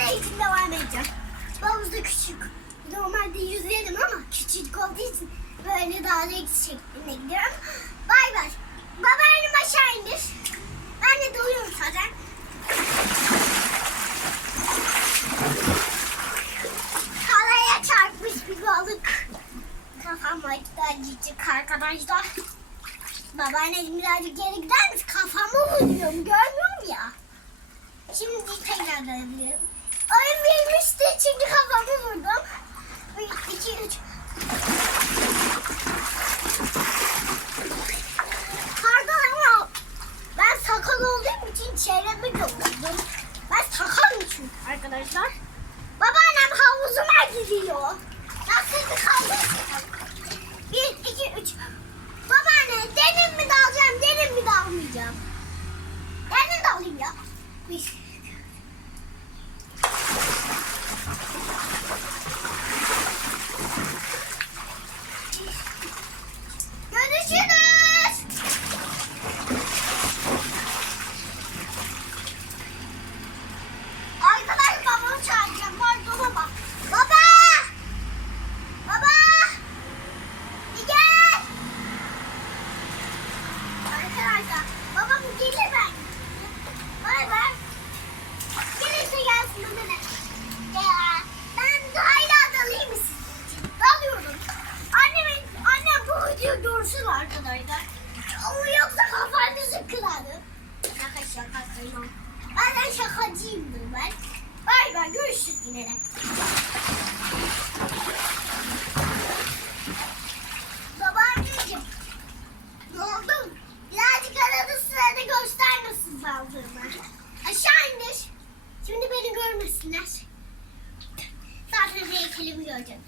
de için devam edeceğim. Babamız da küçük. Normalde yüzerim ama küçük olduğu için böyle daha renkli şeklinde gidiyorum. Bay bay. Baba elini aşağı. Ben de doyuyorum zaten. Kalaya çarpmış bir balık. Kafam acıdı acıcık arkadaşlar. Babaanneciğim birazcık geri gider misin? Kafamı vuruyorum görmüyorum ya. Şimdi tekrar dönebilirim. Bilmişti çünkü kafamı vurdum. Bir, iki, üç. Pardon ama ben sakal olduğum için çevremi gördüm. Ben sakalım çünkü arkadaşlar. Babaannem havuzuma gidiyor. Nasıl bir kalmışsın? Bir, iki, üç. Babaanne derin mi dalacağım, derin mi dalmayacağım? Derin dalayım ya. Bir. Görüşürüz. Arkadaş babamı çağıracağım. Pardon baba. Baba! Baba! Bir gel. Arkadaşlar babam gelir ben. Bay bay. Gelirse gelsin bana. Ya ben hala dalayım mı sizin için? Dalıyorum. Annemin, annem bu video dursun arkadaşlar. Ama yoksa kafanızı kırarım. Şaka şaka söylüyorum. Ben şakacıyımdır ben. Bay bay görüşürüz yine de. Babaanneciğim. Ne oldu? Birazcık arada sırada göster nasıl saldığını. Aşağı indir. Şimdi beni görmesinler. Zaten heykelimi göreceğim.